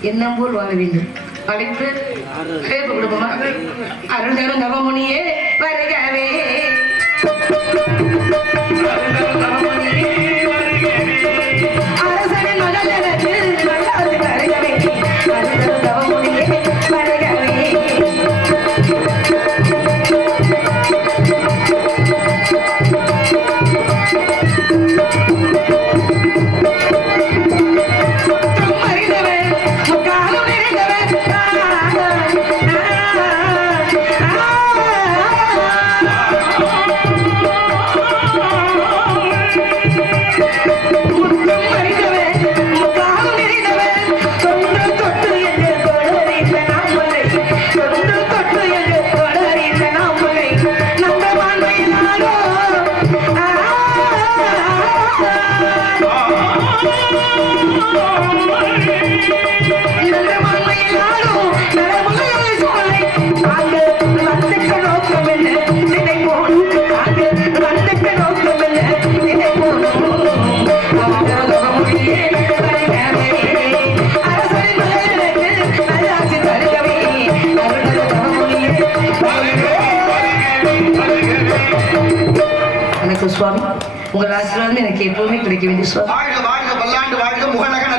எண்ணம் போல் வாழ வேண்டும். அழைப்பு கேப்பு கொடுக்குமா அருள் நவமுனியே வருகவே. அருள் நவமுனி வைக்க வேண்டிய வாழ்க வாழ்க பல்லாண்டு வாழ்க முகநகர்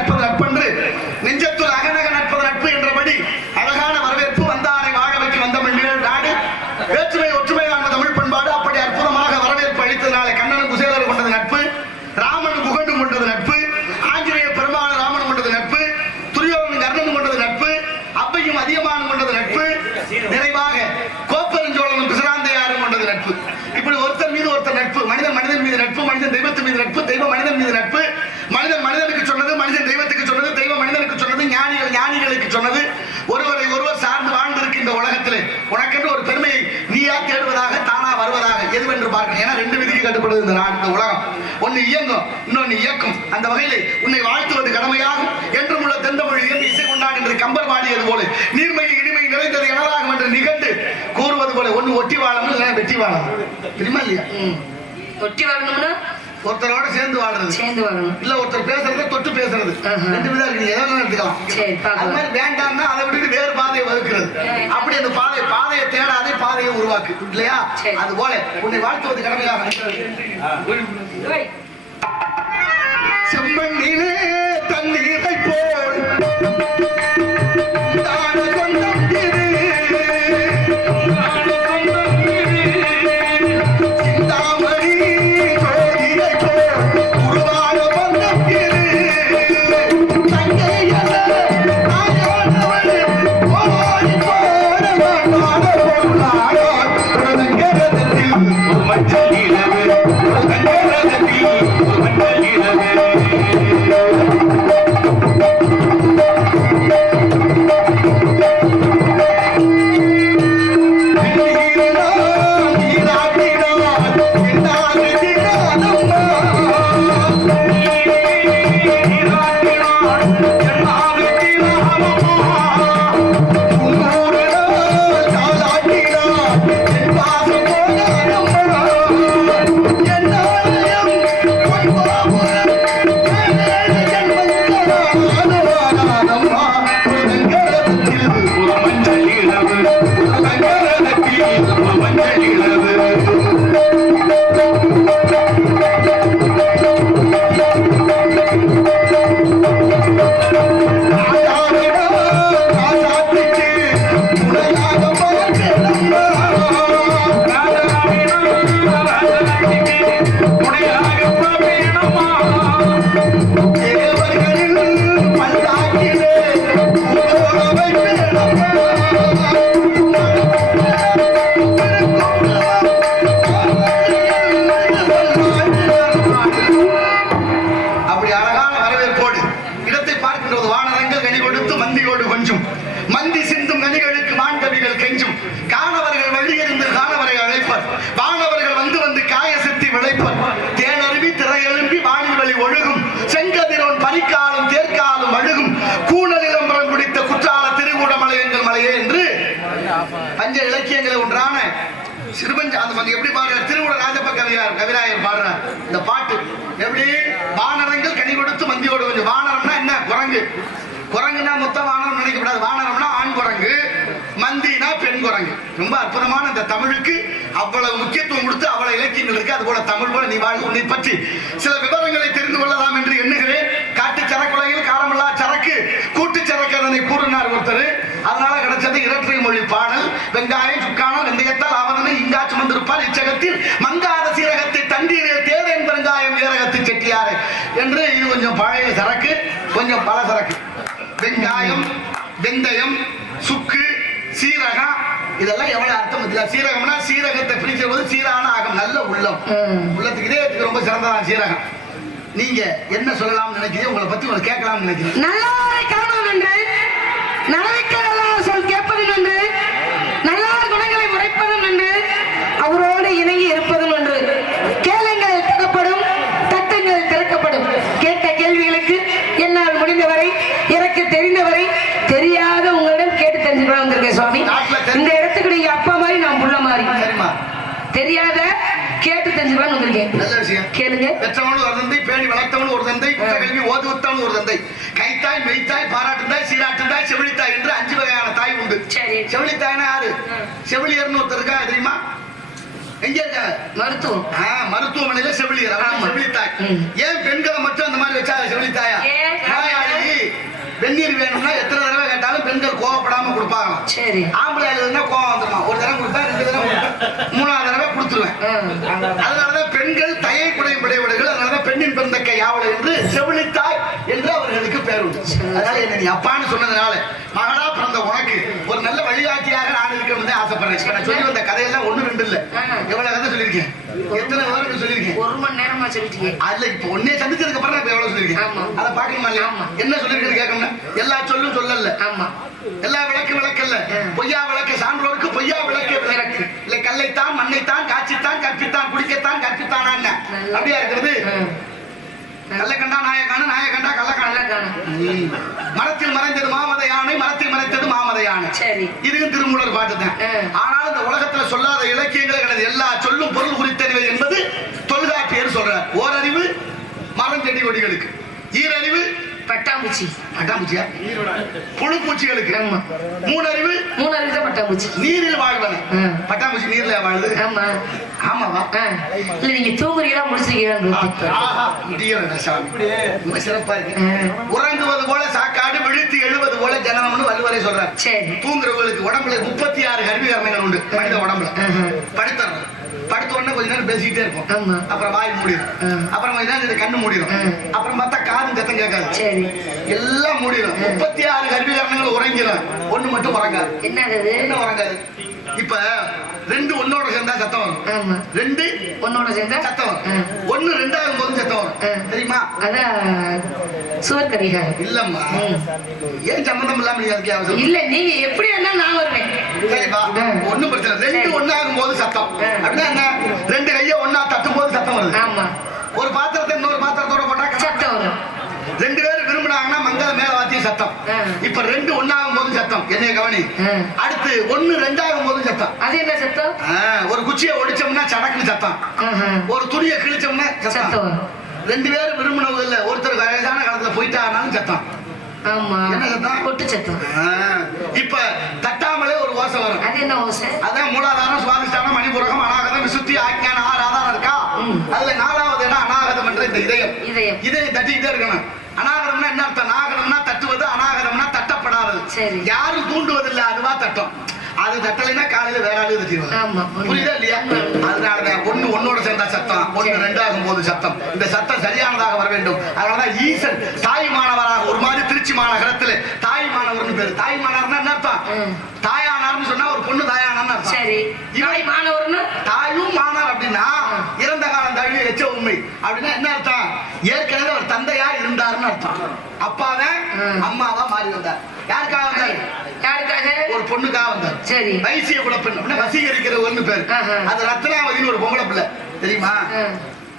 கொண்டிருக்கிறது இந்த நாட்டு உலகம். ஒன்று இயங்கும் இன்னொன்னு இயக்கும். அந்த வகையில் உன்னை வாழ்த்துவது கடமையாகும். என்றும் உள்ள தெந்தமொழி இயம்பி இசை கொண்டான் என்று கம்பர் வாடியது போல நீர்மை இனிமை நிறைந்தது எனலாகும் என்று நிகழ்ந்து கூறுவது போல ஒன்று ஒட்டி வாழணும் வெற்றி வாழணும் தெரியுமா இல்லையா? ஒட்டி வாழணும்னா ஒருத்தரோட சேர்ந்து வாடுறது. சேர்ந்து வாழணும் இல்ல ஒருத்தர் பேசுறது தொட்டு பேசுறது. ரெண்டு விதம் இருக்கு நீங்க எதாவது எடுத்துக்கலாம். அது மாதிரி வேண்டாம்னா அதை விட்டுட்டு வேறு பாதையை வகுக்கிறது. அப்படி அந்த பாதை பாதையை தேடாதே பாதையை உருவாக்கு. இல்லையா? அது போல. உன்னை வாழ்த்துவது கடமையாக. செம்பன் அந்த தமிழுக்கு அவ்வளவு முக்கியத்துவம் கொடுத்து அவ்வளவு இலக்கியங்கள் இருக்கு அது போல தமிழ் போல நீ வாழ் உன்னை பற்றி சில விவரங்களை தெரிந்து கொள்ளலாம் என்று எண்ணுகிறேன். காட்டு சரக்குலையில் காரமில்லா சரக்கு கூட்டு சரக்கு கூறினார் ஒருத்தர். அதனால கிடைச்சது இரட்டை மொழி பாடல். வெங்காயம் சுக்கானம் வெந்தயத்தால் அவதனை இங்காச்சு வந்திருப்பார் இச்சகத்தில் மங்காத சீரகத்தை தண்ணீரில் தேவேன் பெருங்காயம் வீரகத்து செட்டியாரு என்று இது கொஞ்சம் பழைய சரக்கு கொஞ்சம் பல சரக்கு. வெங்காயம் வெந்தயம் சுக்கு சீரகம் இதெல்லாம் எவ்வளவு அர்த்தம் இல்ல சீரகம்னா சீரகத்தை பிரிக்கிற போது சீரான ஆகும் நல்ல உள்ளம். உள்ளத்துக்கு இதயத்துக்கு ரொம்ப சிறந்ததான் சீரகம். நீங்க என்ன சொல்லலாம்னு நினைக்கிறீங்க? உங்களை பத்தி உங்களை கேட்கலாம்னு நினைக்கிறீங்க. நல்லாரை காணோம் என்று நலவிக்க நல்லார் சொல் கேட்பதும் என்று நல்லார் குணங்களை முறைப்பதும் என்று அவரோடு இணங்கி இருப்பதும் என்று கேளுங்கள் தரப்படும் தட்டுங்கள் திறக்கப்படும் கேட்ட கேள்விகளுக்கு என்னால் முடிந்தவரை எனக்கு தெரிந்தவரை தெரியாத உங்களிடம் கேட்டு தெரிஞ்சுக்கலாம் வந்திருக்கேன் சுவாமி நாட்டுல தெரிஞ்ச- இந்த இடத்துக்கு நீங்க அப்பா மாதிரி நான் புள்ள மாதிரி சரிம்மா தெரியாத கேட்டு தெரிஞ்சுக்கலாம் வந்திருக்கேன் நல்ல விஷயம் கேளுங்க பெற்றவன் ஒரு தந்தை பேணி வளர்த்தவன் ஒரு தந்தை குற்ற கல்வி தந்தை கைத்தாய் மெய்த்தாய் பாராட்டுந்தாய் சீராட்டுந்தாய் செவிலித்தாய் என்று அஞ்சு வகையான தாய் உண்டு. செவிலித்தாய்னா யாரு? செவிலியர்னு ஒருத்தர் இருக்கா தெரியுமா? எங்க இருக்காங்க மருத்துவம். மருத்துவமனையில செவிலியர். செவிலித்தாய். ஏன் பெண்களை மட்டும் அந்த மாதிரி வச்சா செவிலித்தாயா? வெந்நீர் வேணும்னா எத்தனை தடவை கேட்டாலும் பெண்கள் கோவப்படாம கொடுப்பாங்களாம் சரி. ஆம்பளை கோவம் வந்துருமா? ஒரு தடவை கொடுத்தா ரெண்டு தடவை கொடுத்தா மூணாவது தடவை கொடுத்துருவேன். அதனாலதான் பெண்கள் தயை குடையும் விடைவிடுகள் அதனாலதான் பெண்ணின் பிறந்தக்கை யாவலை என்று செவிலித்தாய் என்று அவர்களுக்கு பேர் உண்டு. அதனால என்ன நீ அப்பான்னு சொன்னதுனால மகனா பிறந்த உனக்கு ஒரு நல்ல வழிகாட்டியாக நான் இருக்கணும்னு ஆசைப்படுறேன். நான் சொல்லி வந்த கதையெல்லாம் ஒண்ணு ரெண்டு இல்ல. எவ்வளவு கதை சொல்லியிருக்கேன்? எத்தனை விவரங்கள் சொல்லியிருக்கேன்? ஒரு மணி நேரமா சொல்லிட்டீங்க. அதுல இப்ப ஒன்னே சந்திச்சதுக்கு அப்புறம் நான் இப்ப எவ்வளவு சொல்லியிருக்கேன்? ஆமா. அதை பார்க்கணுமா இல்லையா? ஆமா. என்ன சொல்லியிருக்கிறது கேட்கணும்னா எல்லா சொல்லும் சொல்லல ஆமா. எல்லா விளக்கு விளக்கல்ல. பொய்யா விளக்கு சான்றோருக்கு பொய்யா விளக்கு. விளக்கு. இல்ல கல்லைத்தான் மண்ணைத்தான் காட்சித்தான் கற்பித்தான் குடிக்கத்தான் கற்பித்தான் அப்படியா இருக்கிறது? ஆ. கல்லை கண்டா நாய காண நாய கண்டா கள்ள நல்லா காணும் ம். மரத்தில் மறைந்தது மாமத யானை மரத்தில் மறைத்தது மாமத யானை. சரி. இதுவும் திருமூலர் பாட்டு தான். ஆனால் இந்த உலகத்துல சொல்லாத இலக்கியங்களே கிடையாது எல்லா சொல்லும் பொருள் குறித்தறிவு என்பது தொல்காப்பியர் சொல்றார். ஓரறிவு மரம் செடி கொடிகளுக்கு ஈரறிவு பட்டாம்பூச்சி. அட்டாம்பூச்சியா புழு பூச்சிகளுக்கு ஆமா. மூணறிவு தான் பட்டாம்பூச்சி. நீரில் வாழ்வன. பட்டாம்பூச்சி நீர்ல வாழுது ஆமா. ஆமாவா. இல்ல நீங்க தூங்குறீங்களா முடிச்சிருக்கீங்களா சிறப்பா இருக்கு. உறங்குவது போல சாக்காடு விழித்து எழுவது போல ஜனனம்னு வள்ளுவரை சொல்றார். சரி. தூங்குறவங்களுக்கு உடம்புல முப்பத்தி ஆறு கருவிகரணங்கள் உண்டு. மனித உடம்புல. படுத்துறோம் படுத்த உடனே கொஞ்ச நேரம் பேசிக்கிட்டே ஆமா. அப்புறம் வாய் மூடிடும். அப்புறம் கொஞ்ச நேரம் கண்ணு மூடிடும். அப்புறம் பார்த்தா காதும் சத்தம் கேட்காது. சரி. எல்லாம் மூடிடும் முப்பத்தி ஆறு கருவிகரணங்கள் உறங்கிடும் ஒண்ணு மட்டும் உறங்காது. என்னது அது? என்ன உறங்காது. இப்ப ரெண்டு ஒன்னோட சேர்ந்தா சத்தம் வரும். ரெண்டு உன்னோட சேர்ந்தா? சத்தம் வரும். ஒண்ணு ரெண்டாகும் போது சத்தம் வரும். தெரியுமா? அதான் சுவர் கரிகாரம் இல்லம்மா. ஏன் சம்மந்தம் இல்லாம நீ அதுக்கு அவசரம்? இல்ல நீங்க எப்படி வேணா நான் வருவேன். சரிப்பா. ஒண்ணும் பிரச்சனை. ரெண்டு. ஒண்ணாகும் போது சத்தம். அப்படின்னா என்ன? ரெண்டு கைய ஒண்ணா தட்டும் போது சத்தம் வருது. ஆமா. ஒரு பாத்திரத்தை இன்னொரு பாத்திரத்தோட போட்டா கச- சத்தம் வரும் ரெண்டு பேரும் விரும்பினாங்கன்னா மங்கள மேல வாத்திய சத்தம். இப்ப ரெண்டு ஒண்ணாகும் போது சத்தம். என்னைய கவனி. அடுத்து ஒண்ணு ரெண்டாகும் போது சத்தம். அது என்ன சத்தம்? ஒரு குச்சியை ஒடிச்சோம்னா சடக்குன்னு சத்தம். ஒரு துணியை கிழிச்சோம்னா சத்தம். ரெண்டு பேரும் விரும்பினவங்க இல்ல ஒருத்தர் வயசான காலத்துல போயிட்டாருனாலும் சத்தம். என்ன இப்ப தட்டாமலே ஒரு ஓசை வரும். அது என்ன ஓசை? அதான் மூலாதாரம் சுவாதிஷ்டானம் மணிபுரகம் அநாகதம் விசுத்தி ஆக்ஞான ஆறு ஆதாரம் இருக்கா. அதுல நாலாவது இடம் அநாகதம் என்ற இந்த இதயம். இதயம். இதயம் தட்டிக்கிட்டே இருக்கணும். அநாகதம்னா என்ன அர்த்தம்? நாகதம்னா தட்டுவது அநாகதம்னா தட்டப்படாதது. யாரும் தூண்டுவதில்லை அதுவா தட்டும். அது தட்டலைன்னா காலையில வேற ஆளு உண்மை. புரியுதா இல்லையா? அதனாலதான் ஒண்ணு ஒன்னோட சேர்ந்தா சத்தம் ஒண்ணு. ரெண்டாகும் போது சத்தம். இந்த சத்தம் சரியானதாக வர வேண்டும். அதனாலதான் ஈசன் தாய் மாணவராக ஒரு மாதிரி திருச்சி மாநகரத்துல தாய் மாணவர்னு பேரு. தாய் மாணவர்னா என்ன அர்த்தம். தாயானார்னு சொன்னா ஒரு பொண்ணு தாயானார்னு அர்த்தம். சரி. இவரை மாணவர்னு? தாயும் மானார் அப்படின்னா இறந்த காலம் தழுவி எச்ச உண்மை. அப்படின்னா என்ன அர்த்தம்? ஏற்கனவே ஒரு தந்தையா இருந்தாருன்னு அர்த்தம். அப்பாவே. அம்மாவா மாறி வந்தார். யாருக்காக வந்தார்? யாருக்காக? ஒரு பொண்ணுக்காக வந்தார். சரி. வைசிய குலப்பெண் அப்படின்னா வசீகரிக்கிறவர்னு பேர். ஆஹா. அது ரத்னாவதினு ஒரு பொம்பளை பிள்ளை. தெரியுமா? ஆ.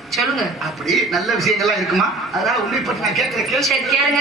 சொல்லுங்க. அப்படி நல்ல விஷயங்கள்லாம் இருக்குமா? அதனால உன்னை பற்றி நான் கேட்கிற கேள்வி சரி கேளுங்க.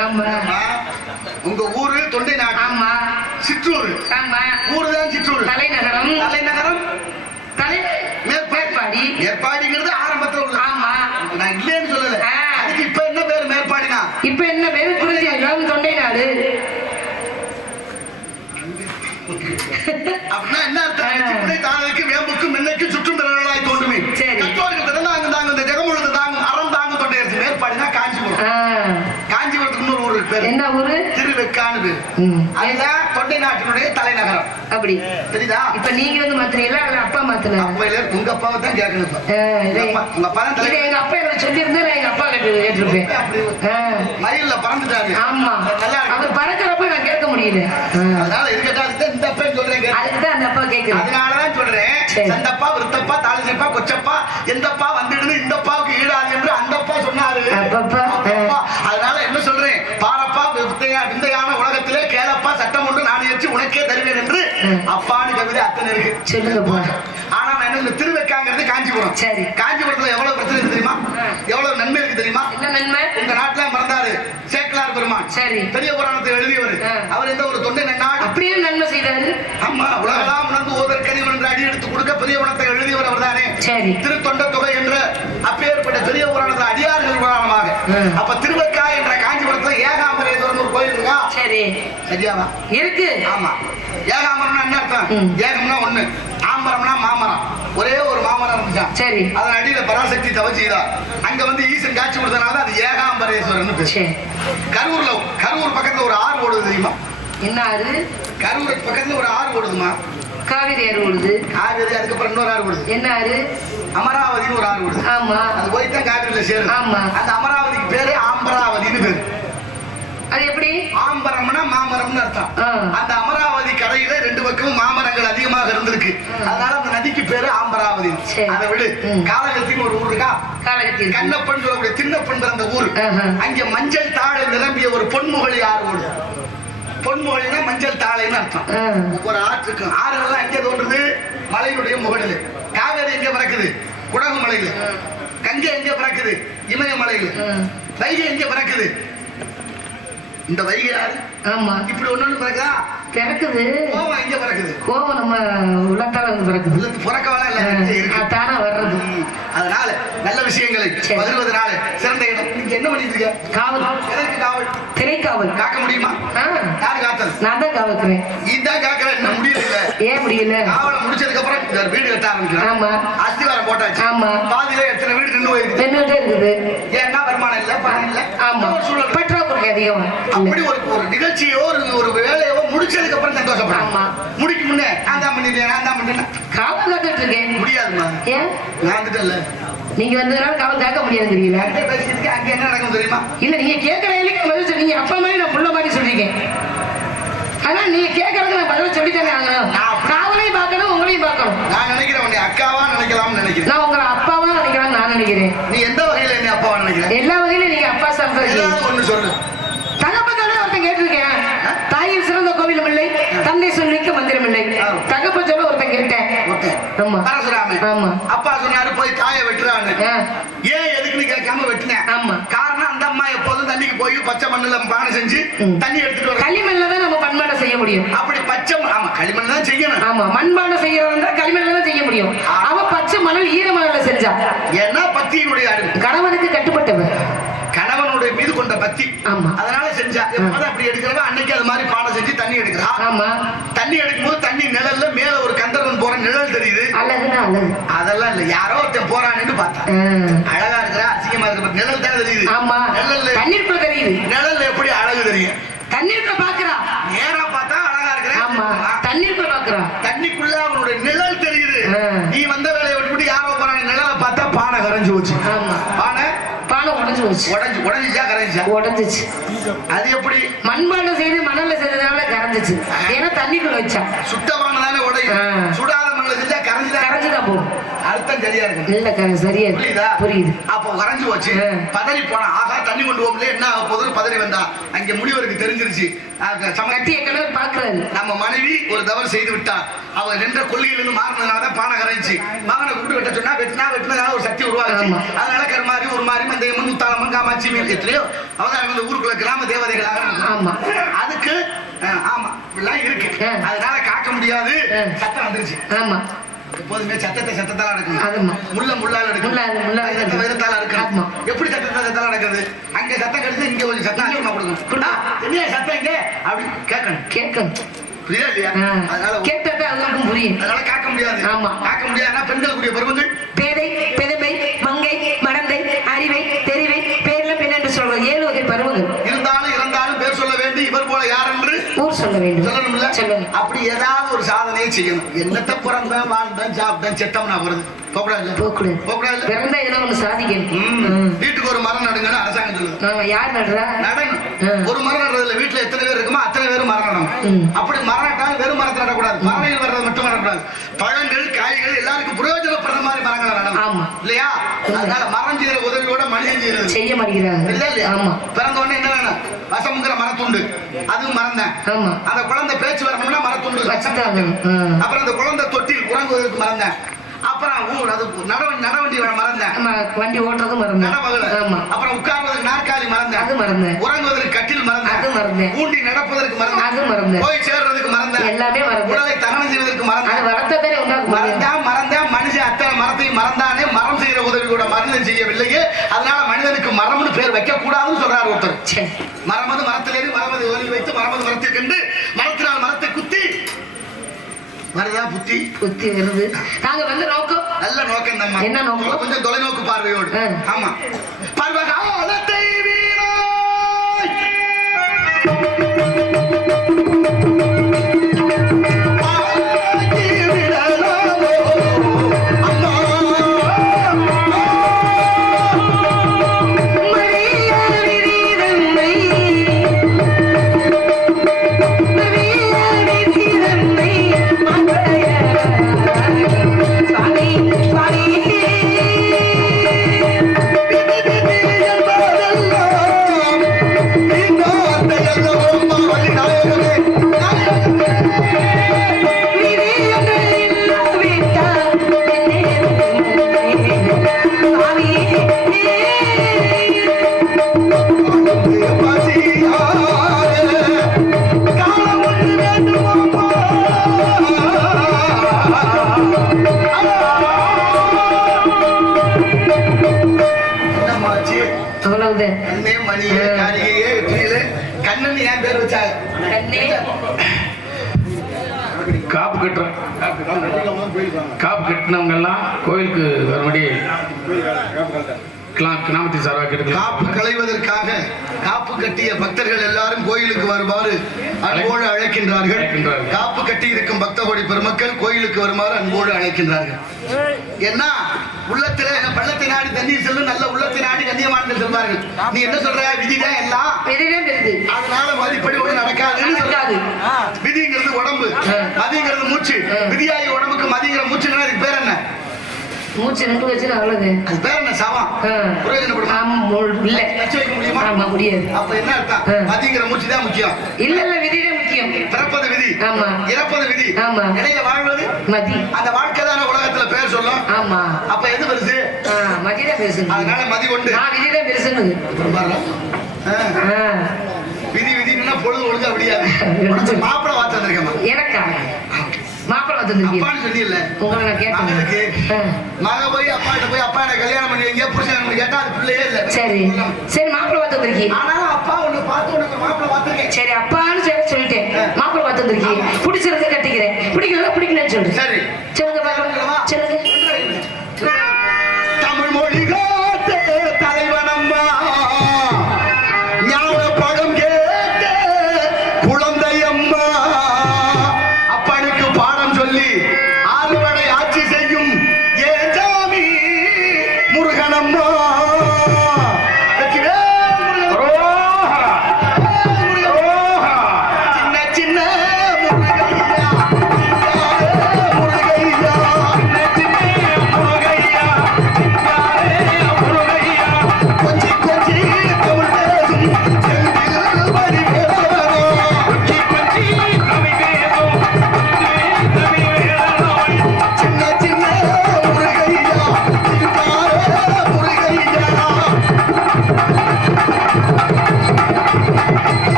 ஆமா. உங்க ஊரு தொண்டை நாடு. ஆமா. சிற்றூர். ஆமா. ஊரு தான் சிற்றூர். தலைநகரம். தலைநகரம்? தலை மேற்பாடி. மேற்பாடிங்கிறது ஆரம்பத்துல உள்ள ஆமா. நான் இல்லைன்னு சொல்லல. அதுக்கு இப்ப என்ன பேரு மேற்பாடினா? இப்ப என்ன பேரு? குறிஞ்சி நிலம் தொண்டை நாடு. அப்படின்னா என்ன அர்த்தம்? தானதுக்கு வேம்புக்கு மின்னைக்கு சுற்றும் பிறர்களாய் தோன்றுமே சரி. கத்தோலிக்க திறந்தாங்க தாங்க இந்த ஜெகமுழுது தாங்க அறம் தாங்க தொண்டை எடுத்து மேற்பாடினா காஞ்சிபுரம் ஆ. காஞ்சிபுரத்துக்கு இன்னொரு ஊர் பேரு என்ன ஊரு ம். அதுதான் தொண்டை நாட்டினுடைய தலைநகரம் அப்படி தெரியுதா இப்ப நீங்க வந்து மாத்துறீங்களா இல்ல அப்பா மாத்துனாங்க அப்பையில உங்க அப்பாவை தான் கேட்கணும் உங்க அப்பா- அப்பா தான் எங்க அப்பா எனக்கு சொல்லியிருந்தா எங்க அப்பா கேட்டு கேட்டிருப்பேன். மயில்ல பறந்துட்டாரு ஆமா. அவர் பறக்கிறப்ப நான் கேட்க முடியல. அதனால இருக்கட்டா இந்த அப்பா சொல்றேன் கேளு. அதுக்கு தான் அந்த அப்பா கேட்கிறேன் அதனாலதான் சொல்றேன். சந்தப்பா விருத்தப்பா தாளிசப்பா கொச்சப்பா எந்தப்பா வந்துடுன்னு இந்த அப்பாவுக்கு ஈடாது என்று அந்த அப்பா சொன்னாரு அப்பப்பா. அப்பப்பா. அதனால என்ன சொல்றேன் பாரப்பா வித்தையா- விந்தையான உலகத்திலே கேளப்பா சட்டம் ஒன்று நான் ஏற்றி உனக்கே தருவேன் என்று. அப்பான்னு கவிதை அத்தனை இருக்கு. சொல்லுங்கப்பா ஆனா நான் என்ன இந்த திருவெக்காங்கிறது காஞ்சிபுரம். சரி. காஞ்சிபுரத்துல எவ்வளவு பிரச்சனை இருக்கு தெரியுமா. எவ்வளவு நன்மை இருக்கு தெரியுமா? என்ன நன்மை? உங்க நாட்டுல மறந்தாரு சேக்கலார் பெருமான். சரி. பெரிய புராணத்தை எழுதியவர். அவர் எந்த ஒரு தொண்டை நன்னாடு அப்படியே நன்மை செய்தாரு. ஆமா உலகெல்லாம் உணர்ந்து ஓதற்கனிவன் என்று அடி எடுத்து கொடுக்க பெரிய புராணத்தை எழுதியவர் அவர்தானே. சரி. திருத்தொண்ட தொகை என்ற அப்பேற்பட்ட பெரிய புராணத்துல அடியார்கள் புராணமாக. அப்ப திருவக்காய் என்ற காஞ்சிபுரத்துல ஒரு கோயில் இருக்கா சரி. சரியாவா இருக்கு. ஆமா. ஏகாம்பரம்னா என்ன அர்த்தம். ஏகம்னா ஒண்ணு. ஆம்பரம்னா மாமரம். ஒரே ஒரு மாமரம் இருந்துச்சான் சரி. அதன் அடியில பராசக்தி தவச்சிதா. அங்க வந்து ஈசன் காட்சி கொடுத்தனால அது ஏகாம்பரேஸ்வரன் பேர். கரூர்ல கரூர் பக்கத்துல ஒரு ஆறு ஓடுது தெரியுமா? என்ன ஆறு? கரூர் பக்கத்துல ஒரு ஆறு ஓடுதுமா? காவிரி ஆறு ஓடுது. காவேரி அதுக்கப்புறம் இன்னொரு ஆறு ஓடுது. என்ன ஆறு? அமராவதினு ஒரு ஆறு ஓடுது. ஆமா. அது போய் தான் காவிரியில சேரும். ஆமா. அந்த அமராவதிக்கு பேரு ஆம்பராவதினு பேரு. அது எப்படி? ஆம்பரம்னா மாமரம்னு அர்த்தம். அந்த அமராவதி கரையில ரெண்டு பக்கமும் மாமரங்கள் அதிகமாக இருந்திருக்கு. அதனால அந்த நதிக்கு பேரு ஆம்பராவதி. அதை விடு. காலகத்தின்னு ஒரு ஊர் இருக்கா. கண்ணப்பன் சொல்லக்கூடிய திண்ணப்பன் பிறந்த ஊர். அங்க மஞ்சள் தாழை நிரம்பிய ஒரு பொன்முகலி ஆறு ஓடு பொன்முகலினா மஞ்சள் தாளைன்னு அர்த்தம். ஒரு ஆற்றுக்கு ஆறுகள்லாம் எங்க தோன்றுது மலையுடைய முகடில். காவேரி எங்க பிறக்குது? குடகு மலையில. கங்கை எங்க பிறக்குது? இமயமலையில. வைகை எங்க பிறக்குது? இந்த வைகை யாரு ஆமா. இப்படி ஒண்ணு ஒண்ணு பிறக்குதா. கோவம் எங்க பிறக்குது? கோபம் நம்ம உள்ளத்தால வந்து பிறக்குது. இல்ல பிறக்கவெல்லாம் இல்ல தானா வர்றது. அதனால நல்ல விஷயங்களை சரி. பகிர்வதனால சிறந்த இடம். நீங்க என்ன பண்ணிட்டு இருக்க? காவல். எதற்கு காவல்? திரைக்காவல். காக்க முடியுமா? யாரு காத்தல்? நான் தான் காவக்கிறேன் இதான் காக்கல இன்னும் முடியல? ஏன் முடியல காவலை முடிச்சதுக்கு அப்புறம் வீடு கட்ட ஆரம்பிக்கிறோம். ஆமா. அஸ்திவாரம் போட்டாச்சு. ஆமா. பாதியில எத்தனை வீடு நின்று போயிருக்கு? நின்றுட்டே இருக்குது. ஏன்னா வருமானம் இல்ல? பணம் இல்ல? ஆமா. பற்றாக்குறை அதிகமா. அப்படி ஒரு ஒரு நிகழ்ச்சியோ ஒரு ஒரு வேலையோ முடிச்சதுக்கு அப்புறம் சந்தோஷப்படும் ஆமா. முடிக்க முன்னே நான் தான் பண்ணிட்டேன் நான் தான் பண்ணிட்டேன். காவல் காத்துட்டு இருக்கேன். முடியாதுமா ஏன்? நான் வந்துட்டேன்ல. நீங்க வந்ததுனால காவல் காக்க முடியாதுங்கிறீங்களா அங்கே என்ன நடக்கும் தெரியுமா? இல்ல நீங்க கேட்கற கேள்விக்கு பதில் சொன்னீங்க அப்பா மாதிரி நான் புள்ள மாதிரி சொல்றீங்க ஆனா நீங்க கேட்கறதுக்கு நான் பதில் சொல்லித்தானே ஆகணும் காவலையும் பார்க்கணும் உங்களையும் பார்க்கணும் நான் நினைக்கிறேன் உன்னை அக்காவா நினைக்கலாம்னு நினைக்கிறேன் நான் உங்களை அப்பாவா நினைக்கிறேன்னு நான் நினைக்கிறேன். நீ எந்த வகையில என்ன அப்பாவா நினைக்கிறேன் எல்லா வகையிலும் நீங்க அப்பா ஒண்ணு சொல்லு. தகப்பத்தோட ஒருத்தன் கேட்டிருக்கேன். தாயில் சிறந்த கோவிலும் இல்லை தந்தை சொல்லிக்க மந்திரம் இல்லை. தகப்ப சொல்ல ஒருத்தன் கேட்டேன். பரசுராமன். ஆமா. அப்பா சொன்னாரு போய் காய வெட்டுறான்னு. ஏன் எதுக்குன்னு கேட்காம வெட்டினேன் ஆமா காரணம் அந்த அம்மா எப்போதும் தண்ணிக்கு போய் பச்சை மண்ணுல பானை செஞ்சு. தண்ணி எடுத்துட்டு வர களிமண்ல தான் நம்ம பண்பாடம் செய்ய முடியும். அப்படி பச்சை ஆமா களிமண் தான் செய்யணும். ஆமா மண்பாண்டம் செய்யறதா களிமண்ல தான் செய்ய முடியும். அவ பச்சை மணல் ஈர மணல்ல செஞ்சா ஏன்னா பத்தியினுடைய கணவனுக்கு கட்டுப்பட்டவர் கணவனுடைய மீது கொண்ட பக்தி. ஆமா. அதனால செஞ்சா. எப்போதும் அப்படி எடுக்கிறவ அன்னைக்கு அது மாதிரி பானை செஞ்சு தண்ணி எடுக்கிறா. ஆமா. தண்ணி எடுக்கும்போது தண்ணி நிழல்ல மேல ஒரு கந்தர்வன் போற நிழல் தெரியுது. அதெல்லாம் இல்ல. யாரோ ஒருத்தன் போறான்னு பார்த்தா. அழகா இருக்கிறா அசிங்கமா இருக்கிற. நிழல் தானே தெரியுது. ஆமா. நிழல்ல தண்ணீருக்குள்ள தெரியுது. நிழல்ல எப்படி அழகு தெரியும்? தண்ணீருக்குள்ள பாக்குறா நேரா பார்த்தா அழகா ஆமா. இருக்கிறேன் தண்ணீருக்குள்ள பாக்குறா தண்ணிக்குள்ள அவனுடைய நிழல் தெரியுது. நீ வந்த வேலையை விட்டுவிட்டு யாரோ போறாங்க நிழலை பார்த்தா பானை கரைஞ்சு போச்சு. உடைஞ்சு போச்சு உடைஞ்சு உடைஞ்சிச்சா கரைஞ்சா உடைஞ்சிச்சு. அது எப்படி? மண்பாண்டம் செய்து மணல்ல செய்ததுனால கரைஞ்சிச்சு. ஏன்னா தண்ணிக்குள்ள வச்சா. பானை தானே உடையும். சுடாத மண்ணில் செஞ்சா கரைஞ்சுதான். கரைஞ்சுதான் போகும். அர்த்தம் சரியா இருக்கும் இல்ல கரை சரியா இருக்கு. புரியுதா புரியுது அப்போ கரைஞ்சு போச்சு. பதறி போனா ஆகா தண்ணி கொண்டு போகல என்ன ஆக போகுதுன்னு பதறி வந்தா அங்க முனிவருக்கு தெரிஞ்சிருச்சு கட்டிய கணவர் பாக்குறாரு நம்ம மனைவி ஒரு தவறு செய்து விட்டார் அவ நின்ற கொள்கையிலிருந்து மாறினதுனால பானை கரைஞ்சி மகனை கூப்பிட்டு வெட்ட சொன்னா வெட்டினா வெட்டினதால ஒரு சக்தி உருவாச்சு. அதனால கருமாரி ஒரு மாதிரி மந்தையம்மன் முத்தாளம்மன் காமாட்சி மீன் எத்தனையோ இந்த ஊருக்குள்ள கிராம தேவதைகளாக. ஆமா. அதுக்கு ஆமா இப்படிலாம் இருக்கு. அதனால காக்க முடியாது. சத்தம் வந்துருச்சு ஆமா எப்போதுமே சத்தத்தை சத்தத்தால ஆமா. நடக்கணும் முள்ள முள்ளால எடுக்கணும் முள்ளால- முள்ளால வைரத்தால ஆமா. இருக்கணும் எப்படி சத்தத்தை சத்தத்தால நடக்குது அங்க சத்தம் கடிச்சு இங்க கொஞ்சம் சத்தம் அதிகமா கொடுக்கணும். ஆ, என்ன சத்தம் இங்க? அப்படி கேட்கணும். கேட்கணும். புரியுதா இல்லையா. அதனால கேட்டாதான் அதுக்கும் புரியும். அதனால காக்க முடியாது. ஆமா. காக்க முடியாதுன்னா பெண்களுக்குரிய பருவங்கள்? பேதை பெருமை மங்கை மடந்தை அறிவை தெரிவை பேரில பெண் என்று சொல்வது ஏழு வகை பருவங்கள். இருந்தாலும் இறந்தாலும் பேர் சொல்ல வேண்டும் இவர் போல யார் என்று ஊர் சொல்ல வேண்டும். சொல்லணும்ல? சொல்லணும் அப்படி ஏதாவது ஒரு சாதனையை செய்யணும் என்னத்த பிறந்தேன் வாழ்ந்தேன் சாப்பிட்டேன் போகக்கூடாது போகக்கூடாது. போகக்கூடாது பிறந்தா ஏதோ ஒண்ணு சாதிக்கணும். வீட்டுக்கு ஒரு மரம் நடுங்கன்னு அரசாங்கம் சொல்லுது. ஆமா, யார் நடுறா? நடணும். ஆ. ஒரு மரம் நடுறதுல வீட்டுல எத்தனை பேர் இருக்குமோ அத்தனை பேரும் மரம் நடணும். அப்படி மரம் நட்டாலும் வெறும் மரத்தை நடக்கூடாது. மரணில் வர்றது மட்டும் நடக்கூடாது. பழங்கள் காய்கள் எல்லாருக்கும் பிரயோஜனப்படுற மாதிரி மரங்களை நடணும். ஆமா. இல்லையா? அதனால மரம் செய்யற உதவியோட மனிதன் செய்யறது. செய்ய மாட்டேங்கிறாங்க. இல்ல இல்லையா? ஆமா. பிறந்த உடனே என்ன வேணும்? வசம்ங்கிற மரத்துண்டு. அதுவும் மறந்தேன் அந்த குழந்தை பேச்சு வரணும்னா மரத்துண்டு. அப்புறம் அந்த குழந்தை தொட்டில் உறங்குவதற்கு மறந்தேன் அப்புறம் அது நடவண்டி நடவண்டி மறந்தேன் ஆமா வண்டி ஓட்டுறதும் மறந்தேன் அப்புறம் உட்கார்வதற்கு நாற்காலி மறந்தேன் அது மறந்தேன் உறங்குவதற்கு கட்டில் அது மறந்தேன் மறந்தேன் ஊண்டி நடப்பதற்கு மறந்தேன் அது மறந்தேன் போய் சேர்றதுக்கு மறந்தேன் எல்லாமே மறந்தேன் உடலை தகனம் செய்வதற்கு அது மறந்தேன் வளர்த்தாதானே உண்டாக்க முடியும் மறந்தான் மறந்தான் மனுஷன் அத்தனை மரத்தையும் மறந்தானே உதவி கூட மனிதன் செய்யவில்லையே. அதனால மனிதனுக்கு மரம்னு பேர் வைக்க கூடாதுன்னு சொல்றாரு ஒருத்தர். மரமது மரத்திலேறி மரமது ஒலி வைத்து மரமது மரத்தில் கண்டு மரத்தினால் மரத்தை குத்தி. வருதா புத்தி? புத்தி வருது. நாங்க வந்து நோக்கம். நல்ல நோக்கம் தான் என்ன நோக்கம்? கொஞ்சம் தொலைநோக்கு பார்வையோடு. ஆமா. பர்வகாலத்தை வீணாய். அவ்வளவுதான் கண்ணன் ஏன் பேர் வச்சாங்க கண்ணே. காப்பு கட்டுற காப்பு கட்டினவங்க எல்லாம் கோயிலுக்கு வரும்படி காப்பு களைவதற்காக காப்பு கட்டிய பக்தர்கள் எல்லாரும் கோயிலுக்கு வருமாறு அன்போடு அழைக்கின்றார்கள். காப்பு கட்டி இருக்கும் பக்த கோடி பெருமக்கள் கோயிலுக்கு வருமாறு அன்போடு அழைக்கின்றார்கள். என்ன? உள்ளத்துல என்ன பள்ளத்தை நாடி தண்ணீர் செல்லும் நல்ல உள்ளத்தை நாடி கண்ணியமானது சொல்வார்கள். நீ என்ன சொல்ற? விதிதான் எல்லாம். அதனால மதிப்படி ஒண்ணு நடக்காதுன்னு நடக்காது. விதிங்கிறது உடம்பு. ஆ. மதிங்கிறது மூச்சு. விதியாகி உடம்புக்கு மதிங்கிற மூச்சுன்னா அதுக்கு பேர் என்ன மூச்சு நின்று வச்சு அவ்வளவு. அது பேர் என்ன சவம் பிரயோஜனப்படுமா ஆமா இல்ல வச்சு வைக்க முடியுமா? ஆமா முடியாது. அப்ப என்ன அர்த்தம்? மூச்சு தான் முக்கியம். இல்ல இல்ல விதியே முக்கியம். பிறப்பது விதி. ஆமா. இறப்பது விதி. ஆமா. இடையில வாழ்வது? மதி. அந்த வாழ்க்கை தானே உலகத்துல பேர் சொல்லும். ஆமா. அப்ப எது பெருசு? மதிதான் பெருசு. அதனால மதி கொண்டு நான் விதிதான் பெருசுன்னு விதி விதினா பொழுது ஒழுங்கா உனக்கு மாப்பிளை வார்த்தை வந்திருக்கேம்மா. எனக்கா? மக போய் அப்பாட்ட போய் அப்பா கல்யாணம் பண்ணி வைங்க. புருஷன் கேட்டா அது பிள்ளையே இல்ல. சரி. சரி மாப்பிள்ளை பார்த்து வந்திருக்கீங்க. ஆனாலும் அப்பா உன்னை பார்த்து உனக்கு மாப்பிளை பார்த்துருக்கேன். சரி அப்பான்னு சொல்லி சொல்லிட்டேன். மாப்பிள்ளை பார்த்து வந்திருக்கீங்க. பிடிச்சிருந்து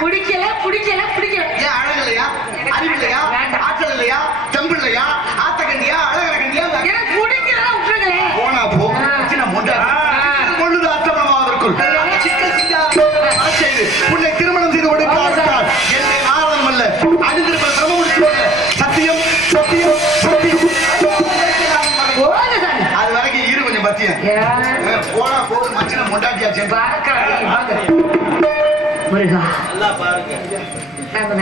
பிடிக்கல பிடிக்கல பிடிக்கல. ஏன் அழகு இல்லையா அறிவு இல்லையா ஆற்றல் இல்லையா தெம்பு இல்லையா ஆத்த கண்டியா அழகர கண்டியா எனக்கு பிடிக்கல விட்டுருங்களே. போனா போ. நான் முண்டா கொள்ளுது அர்த்தமனமாவதற்குள் திருமணம் செய்து கொடுப்பார் என்னை ஆரணம் அல்ல. அணிந்திருப்ப சிரமம் சத்தியம் சத்தியம் சத்தியம். அது வரைக்கும் இரு கொஞ்சம் பத்தியம். போனா போது மச்சின முண்டாட்டியாச்சு. முருகா நாம